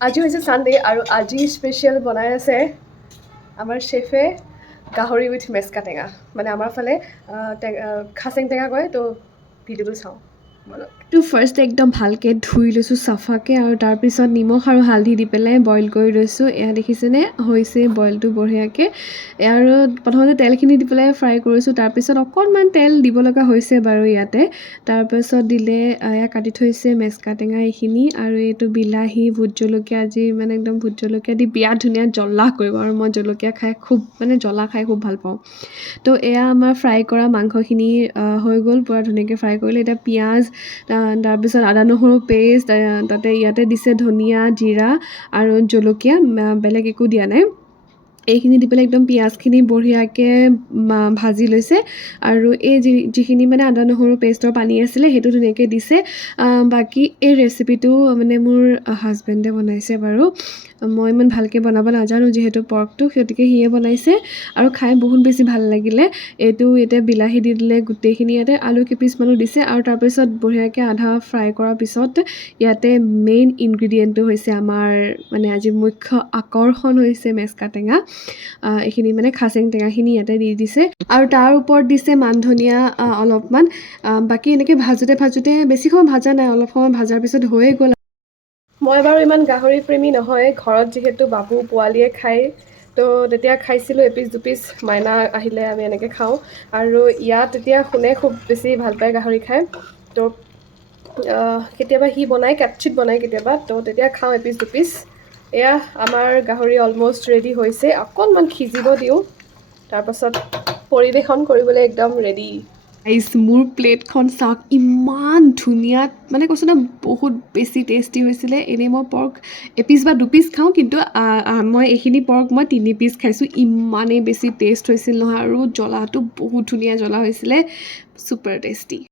আজি হৈছে ছানডে আৰু আজি স্পেচিয়েল বনাই আছে আমাৰ চেফে গাহৰি উইথ মেচকা টেঙা মানে আমাৰ ফালে খাচেং টেঙা কয় তো ভিডিঅ'টো চাওঁ বলক তো ফাৰ্ষ্ট একদম ভালকৈ ধুই লৈছোঁ চাফাকৈ আৰু তাৰপিছত নিমখ আৰু হালধি দি পেলাই বইল কৰি লৈছোঁ এয়া দেখিছেনে হৈছে বইলটো বঢ়িয়াকৈ আৰু প্ৰথমতে তেলখিনি দি পেলাই ফ্ৰাই কৰিছোঁ তাৰপিছত অকণমান তেল দিব লগা হৈছে বাৰু ইয়াতে তাৰপিছত দিলে এয়া কাটি থৈছে মেচকা টেঙা এইখিনি আৰু এইটো বিলাহী ভোট জলকীয়া আজি মানে একদম ভোট জলকীয়া দি বিৰাট ধুনীয়া জ্বলা কৰিব আৰু মই জলকীয়া খাই খুব মানে জ্বলা খাই খুব ভাল পাওঁ তো এয়া আমাৰ ফ্ৰাই কৰা মাংসখিনি হৈ গ'ল পূৰা ধুনীয়াকৈ ফ্ৰাই কৰিলে এতিয়া পিঁয়াজ তাৰপিছত আদা নহৰু পেষ্ট তাতে ইয়াতে দিছে ধনিয়া জিৰা আৰু জলকীয়া বেলেগ একো দিয়া নাই এইখিনি দি পেলাই একদম পিঁয়াজখিনি বঢ়িয়াকৈ ভাজি লৈছে আৰু এই যিখিনি মানে আদা নহৰু পেষ্টৰ পানী আছিলে সেইটো ধুনীয়াকৈ দিছে বাকী এই ৰেচিপিটো মানে মোৰ হাজবেণ্ডে বনাইছে বাৰু মই ইমান ভালকৈ বনাব নাজানো যিহেতু পৰ্কটো গতিকে সিয়ে বনাইছে আৰু খাই বহুত বেছি ভাল লাগিলে এইটো এতিয়া বিলাহী দি দিলে গোটেইখিনি ইয়াতে আলু কেইপিচমানো দিছে আৰু তাৰপিছত বঢ়িয়াকৈ আধা ফ্ৰাই কৰাৰ পিছত ইয়াতে মেইন ইনগ্ৰিডিয়েণ্টটো হৈছে আমাৰ মানে আজি মুখ্য আকৰ্ষণ হৈছে মেচকা টেঙা এইখিনি মানে খাচেং টেঙাখিনি ইয়াতে দি দিছে আৰু তাৰ ওপৰত দিছে মান ধনিয়া অলপমান বাকী এনেকৈ ভাজোঁতে বেছি সময় ভাজা নাই অলপ সময় ভাজাৰ পিছত হৈয়ে গ'ল মই বাৰু ইমান গাহৰি প্ৰেমী নহয় ঘৰত যিহেতু বাবু পোৱালীয়ে খায় তো তেতিয়া খাইছিলোঁ এপিচ দুপিচ মাইনা আহিলে আমি এনেকৈ খাওঁ আৰু ইয়াত এতিয়া শুনে খুব বেছি ভাল পায় গাহৰি খাই তো কেতিয়াবা সি বনায় কেটচিট বনায় কেতিয়াবা তো তেতিয়া খাওঁ এপিচ দুপিচ এয়া আমাৰ গাহৰি অলম'ষ্ট ৰেডি হৈছে অকণমান সিজিব দিওঁ তাৰপাছত পৰিৱেশন কৰিবলৈ একদম ৰেডি মোৰ প্লেটখন চাওক ইমান ধুনীয়া মানে কৈছোঁ ন বহুত বেছি টেষ্টি হৈছিলে এনেই মই পৰ্ক এপিচ বা দুপিচ খাওঁ কিন্তু মই এইখিনি পৰ্ক মই 3 পিচ খাইছোঁ ইমানেই বেছি টেষ্ট হৈছিল নহয় আৰু জ্বলাটো বহুত ধুনীয়া জ্বলা হৈছিলে ছুপাৰ টেষ্টি